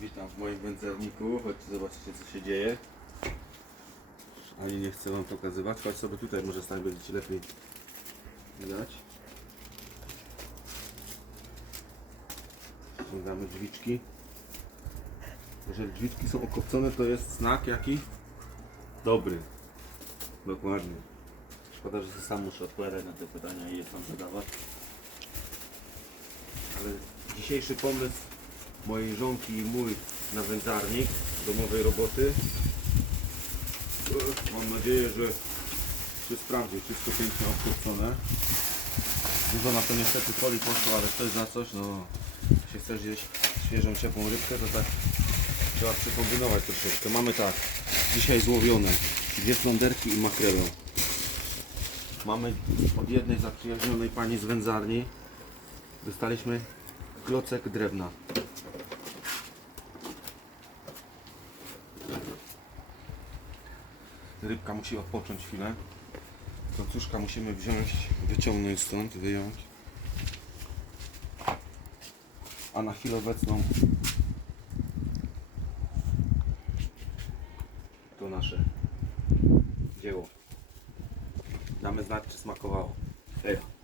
Witam w moim wędzarniku. Chodźcie zobaczycie co się dzieje. Ani nie chcę wam pokazywać. Chodź sobie tutaj, może stań będziecie lepiej widać. Ściągamy drzwiczki. Jeżeli drzwiczki są okopcone, to jest znak jaki? Dobry. Dokładnie. Szkoda, że sam muszę odpowiadać na te pytania i je sam zadawać. Ale dzisiejszy pomysł mojej żonki i mój na wędzarnik domowej roboty. Mam nadzieję, że się sprawdzi. Wszystko pięknie obkopcone. Dużo na to niestety folii poszło, ale coś za coś. No, jeśli chcesz jeść świeżą, ciepłą rybkę, to tak trzeba przekombinować troszeczkę. Mamy tak, dzisiaj złowione dwie fląderki i makrelę. Mamy od jednej zaprzyjaźnionej pani z wędzarni dostaliśmy klocek drewna. Rybka musi odpocząć chwilę. Kocuszka musimy wziąć, wyciągnąć stąd, wyjąć. A na chwilę obecną to nasze dzieło. Damy znać, czy smakowało. Hej.